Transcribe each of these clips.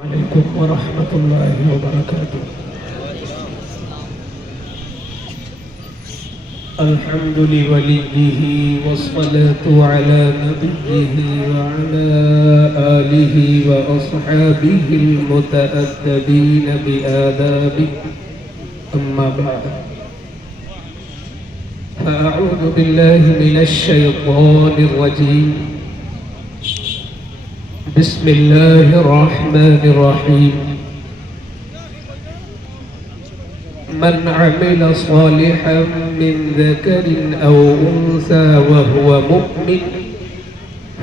عليكم ورحمة الله وبركاته. الحمد لوليه والصلاة على نبيه وعلى آله وأصحابه المتأدبين بآدابه. أما بعد، فأعوذ بالله من الشيطان الرجيم. بسم الله الرحمن الرحيم. من عمل صالحا من ذكر أو أنثى وهو مؤمن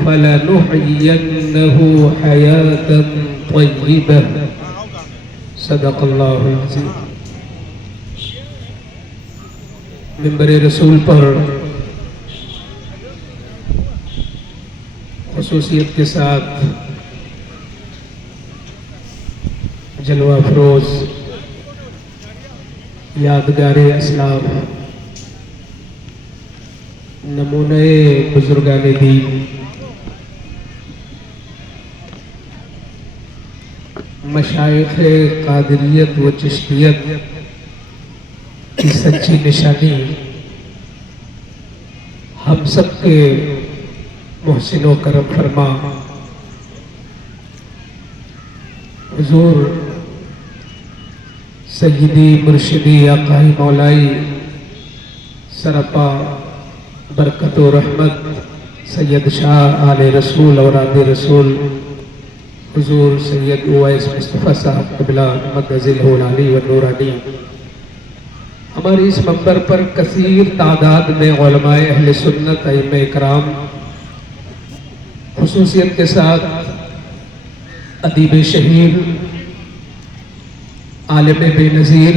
فلنحيينه حياة طيبة. صدق الله العظيم. منبر رسول پر خصوصیت کے ساتھ جلوہ افروز یادگار اسلاف نمونہ بزرگان دین مشائخ قادریت و چشتیت کی سچی نشانی ہم سب کے محسن و کرم فرما حضور سیدی مرشدی آقائی مولائی سرپا برکت و رحمت سید شاہ آل رسول اوراد رسول حضور سید اویس مصطفیٰ صاحب قبلہ مدذل العلی و نورانی، ہماری اس منبر پر کثیر تعداد میں علماء اہل سنت ائمہ اکرام، خصوصیت کے ساتھ ادیب شہیر عالم بے نظیر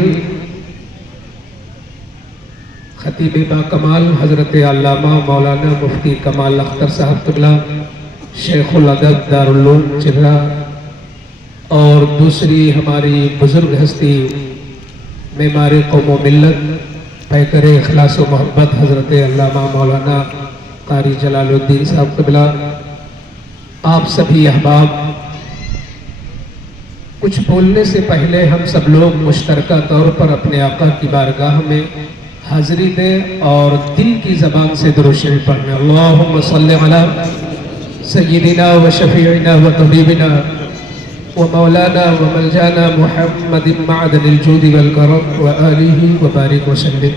خطیب با کمال حضرت علامہ مولانا مفتی کمال اختر صاحب قبلہ شیخ الادب دارالعلوم چرہ، اور دوسری ہماری بزرگ ہستی معمار قوم و ملت پیکر اخلاص و محبت حضرت علامہ مولانا قاری جلال الدین صاحب قبلہ، آپ سبھی احباب، کچھ بولنے سے پہلے ہم سب لوگ مشترکہ طور پر اپنے آقا کی بارگاہ میں حاضری دیں اور دل کی زبان سے درود شریف پڑھیں۔ اللہم صلی علی سیدنا و شفیعنا و طبیبنا و مولانا و ملجانا محمد معدن الجود والکرم و آلہ و بارک وسلم۔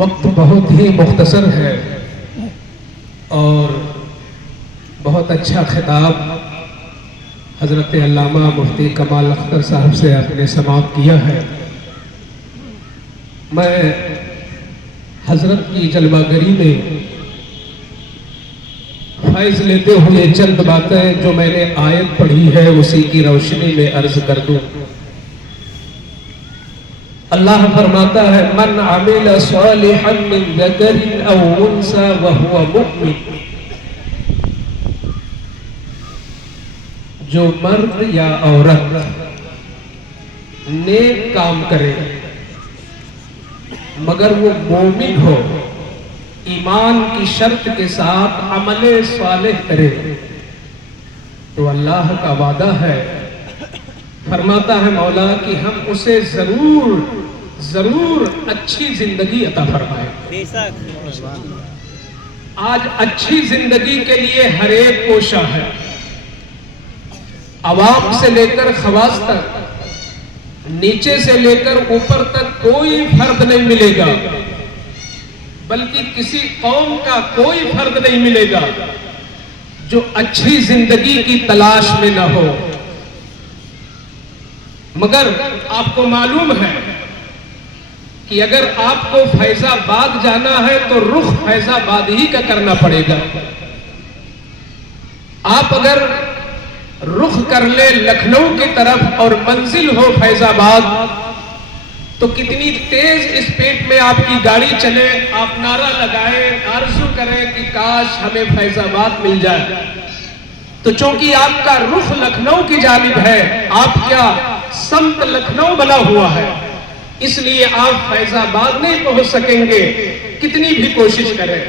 وقت بہت ہی مختصر ہے اور بہت اچھا خطاب حضرت علامہ مفتی کمال اختر صاحب سے آپ نے سماعت کیا ہے۔ میں حضرت کی جلوہ گری میں فائز لیتے ہوئے چند باتیں جو میں نے آیت پڑھی ہے اسی کی روشنی میں عرض کر دوں۔ اللہ فرماتا ہے من عمل صالحا من ذکر او انثى وهو مؤمن، جو مرد یا عورت نیک کام کرے مگر وہ مومن ہو، ایمان کی شرط کے ساتھ عمل صالح کرے، تو اللہ کا وعدہ ہے، فرماتا ہے مولا کہ ہم اسے ضرور اچھی زندگی عطا فرمائیں۔ آج اچھی زندگی کے لیے ہر ایک کوشاں ہے، عوام سے لے کر خواص تک، نیچے سے لے کر اوپر تک کوئی فرد نہیں ملے گا، بلکہ کسی قوم کا کوئی فرد نہیں ملے گا جو اچھی زندگی کی تلاش میں نہ ہو۔ مگر آپ کو معلوم ہے کہ اگر آپ کو فیض آباد جانا ہے تو رخ فیض آباد ہی کا کرنا پڑے گا۔ آپ اگر رخ کر لے لکھنؤ کی طرف اور منزل ہو فیض آباد تو کتنی تیز اسپیڈ میں آپ کی گاڑی چلے، آپ نعرہ لگائیں، آرزو کریں کہ کاش ہمیں فیض آباد مل جائے، تو چونکہ آپ کا رخ لکھنؤ کی جانب ہے، آپ کا سمت لکھنؤ بنا ہوا ہے، اس لیے آپ فیض آباد نہیں پہنچ سکیں گے کتنی بھی کوشش کریں۔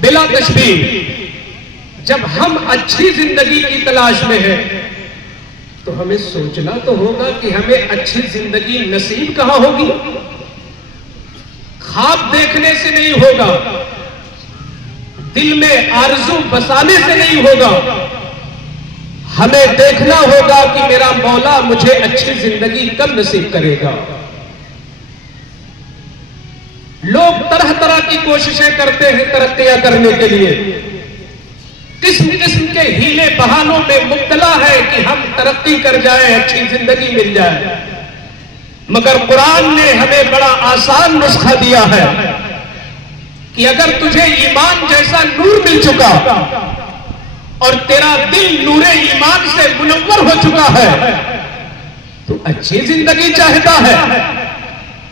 بلا تشبیہ جب ہم اچھی زندگی کی تلاش میں ہیں تو ہمیں سوچنا تو ہوگا کہ ہمیں اچھی زندگی نصیب کہاں ہوگی. خواب دیکھنے سے نہیں ہوگا, دل میں آرزو بسانے سے نہیں ہوگا. ہمیں دیکھنا ہوگا کہ میرا مولا مجھے اچھی زندگی کب نصیب کرے گا. لوگ طرح طرح کی کوششیں کرتے ہیں ترقیاں کرنے کے لیے, قسم قسم کے ہیلے بہانوں میں مبتلا ہے کہ ہم ترقی کر جائیں, اچھی زندگی مل جائے. مگر قرآن نے ہمیں بڑا آسان نسخہ دیا ہے کہ اگر تجھے ایمان جیسا نور مل چکا اور تیرا دل نور ایمان سے منور ہو چکا ہے تو اچھی زندگی چاہتا ہے,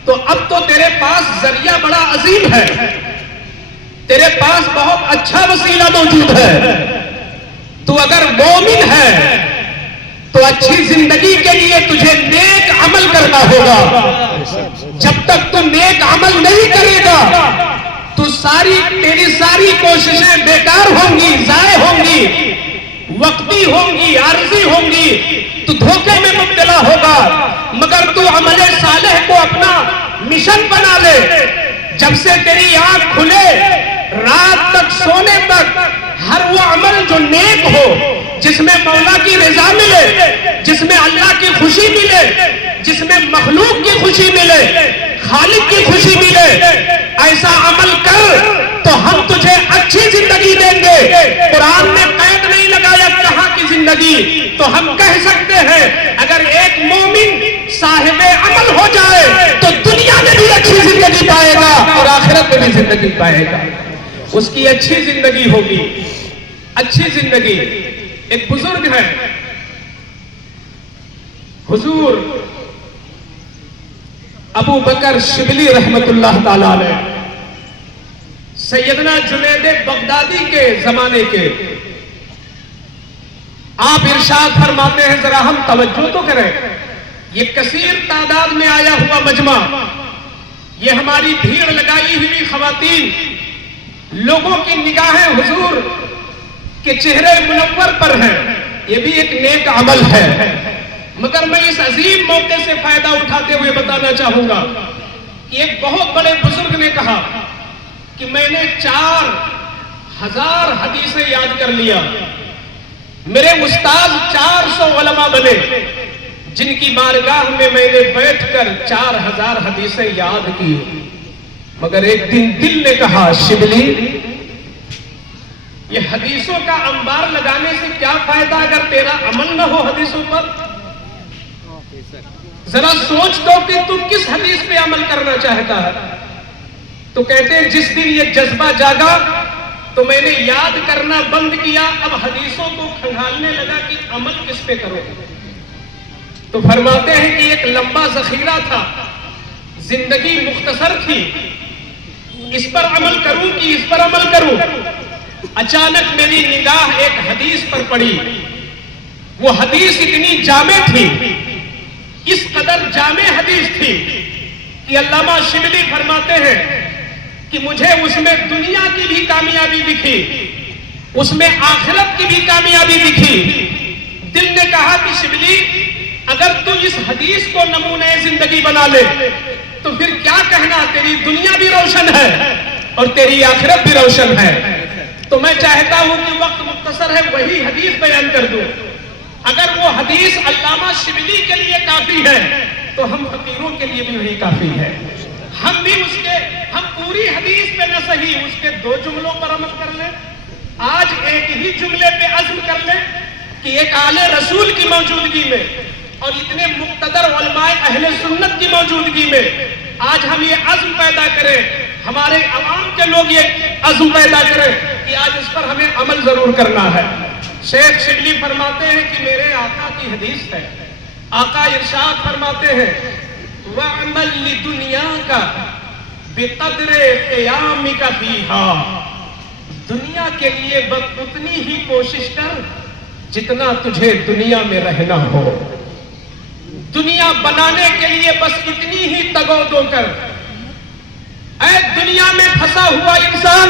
تو اب تو تیرے پاس ذریعہ بڑا عظیم ہے, تیرے پاس بہت اچھا وسیلہ موجود ہے. تو اگر مومن ہے تو اچھی زندگی کے لیے تجھے نیک عمل کرنا ہوگا. جب تک تو نیک عمل نہیں کرے گا تو تیری ساری کوششیں بیکار ہوں گی, ضائع ہوں گی, وقتی ہوں گی, عارضی ہوں گی, تو دھوکے میں مبتلا ہوگا. مگر تو عمل صالح کو اپنا مشن بنا لے. جب سے تیری آنکھ کھلے رات تک سونے تک ہر وہ عمل جو نیک ہو, جس میں مولا کی رضا ملے, جس میں اللہ کی خوشی ملے, جس میں مخلوق کی خوشی ملے, خالق کی خوشی ملے, ایسا عمل کر تو ہم تجھے اچھی زندگی دیں گے. قرآن نے قید نہیں لگایا کہاں کی زندگی, تو ہم کہہ سکتے ہیں اگر ایک مومن صاحب عمل ہو جائے تو دنیا میں بھی اچھی زندگی پائے گا اور آخرت میں بھی زندگی پائے گا. اس کی اچھی زندگی ہوگی. اچھی زندگی, ایک بزرگ ہے حضور ابو بکر شبلی رحمت اللہ تعالی علیہ, سیدنا جنید بغدادی کے زمانے کے. آپ ارشاد فرماتے ہیں, ذرا ہم توجہ تو کریں, یہ کثیر تعداد میں آیا ہوا مجمع, یہ ہماری بھیڑ لگائی ہوئی خواتین, لوگوں کی نگاہیں حضور کے چہرے منور پر ہیں, یہ بھی ایک نیک عمل ہے. مگر میں اس عظیم موقع سے فائدہ اٹھاتے ہوئے بتانا چاہوں گا کہ ایک بہت بڑے بزرگ نے کہا کہ میں نے 4000 حدیثیں یاد کر لیا. میرے استاد 400 علماء بنے جن کی بارگاہ میں میں نے بیٹھ کر 4000 حدیثیں یاد کی. مگر ایک دن دل نے کہا, شبلی یہ حدیثوں کا انبار لگانے سے کیا فائدہ اگر تیرا عمل نہ ہو حدیثوں پر. ذرا سوچ دو کہ تم کس حدیث پہ عمل کرنا چاہتا ہے. تو کہتے ہیں جس دن یہ جذبہ جاگا تو میں نے یاد کرنا بند کیا, اب حدیثوں کو کھنگالنے لگا کہ عمل کس پہ کرو. تو فرماتے ہیں کہ ایک لمبا ذخیرہ تھا, زندگی مختصر تھی, اس پر عمل کروں کہ اس پر عمل کروں. اچانک میری نگاہ ایک حدیث پر پڑی. وہ حدیث اتنی جامع تھی, اس قدر جامع حدیث تھی کہ علامہ شبلی فرماتے ہیں کہ مجھے اس میں دنیا کی بھی کامیابی دکھی, اس میں آخرت کی بھی کامیابی دکھی. دل نے کہا کہ شبلی اگر تم اس حدیث کو نمونہ زندگی بنا لے تو پھر کیا کہنا, تیری دنیا بھی روشن ہے اور تیری آخرت بھی روشن ہے. تو میں چاہتا ہوں کہ وقت مختصر ہے, وہی حدیث بیان کر دوں. اگر وہ حدیث علامہ شبلی کے لیے کافی ہے تو ہم فقیروں کے لیے بھی وہی کافی ہے. ہم پوری حدیث پہ نہ صحیح اس کے 2 جملوں پر عمل کر لیں. آج ایک ہی جملے پہ عزم کر لیں کہ ایک آل رسول کی موجودگی میں اور اتنے مقتدر علماء اہل سنت کی موجودگی میں آج ہم یہ عزم پیدا کریں, ہمارے عوام کے لوگ یہ عزم پیدا کریں کہ آج اس پر ہمیں عمل ضرور کرنا ہے. شیخ شبلی فرماتے ہیں کہ میرے آقا کی حدیث ہے, آقا ارشاد فرماتے ہیں وَعْمَلْ لِدُنْيَاكَ بِقَدْرِ قِيَامِكَ فِيهَا, دنیا کے لیے بس اتنی ہی کوشش کر جتنا تجھے دنیا میں رہنا ہو. دنیا بنانے کے لیے بس اتنی ہی تگو کر. اے دنیا میں پھنسا ہوا انسان,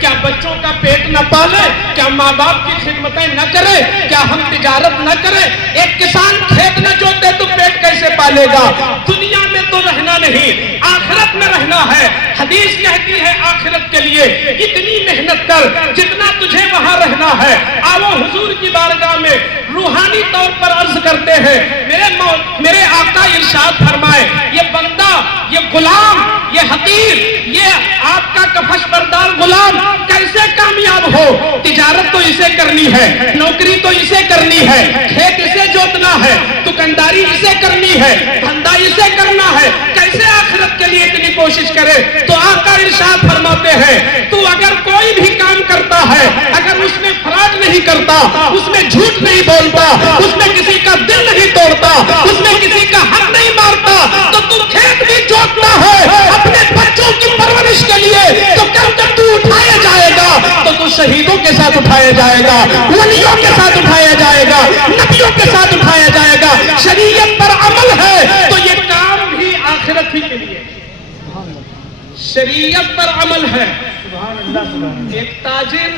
کیا بچوں کا پیٹ نہ پالے؟ کیا ماں باپ کی خدمتیں نہ کرے؟ کیا ہم تجارت نہ کرے؟ ایک کسان کھیت نہ جوتے تو پیٹ کیسے پالے گا؟ دنیا میں تو رہنا نہیں، آخرت میں رہنا ہے. حدیث کہتی ہے آخرت کے لیے اتنی محنت کر جتنا تجھے وہاں رہنا ہے. آؤ حضور کی بارگاہ میں روحانی طور پر عرض کرتے ہیں. میرے آقا ارشاد فرمائے، یہ بندہ، یہ غلام، یہ حقیر، یہ آپ کا کفش بردار غلام کیسے کامیاب ہو؟ تجارت تو اسے کرنی ہے، نوکری تو اسے کرنی ہے، کھیت اسے جوتنا ہے، دکانداری اسے کرنی ہے، دھندا اسے کرنا ہے، کیسے آخرت کے لیے اتنی کوشش کرے؟ تو آقا ارشاد فرماتے ہیں تو اگر کوئی بھی کام کرتا ہے، اگر اس میں فراڈ نہیں کرتا، اس میں جھوٹ نہیں بولتا، اس میں کسی کا دل نہیں توڑتا، اس میں کسی کا حق نہیں مارتا، تو تو کھیت بھی جوتنا ہے اپنے بچوں کی پرورش کے لیے، تو کل جب تو اٹھایا جائے گا تو شہیدوں کے ساتھ اٹھایا جائے گا، ولیوں کے ساتھ اٹھایا جائے گا، نبیوں کے ساتھ اٹھایا جائے گا. شریعت پر عمل ہے تو یہ کام بھی آخرت ہی کے لیے. شریعت پر عمل ہے. ایک تاجر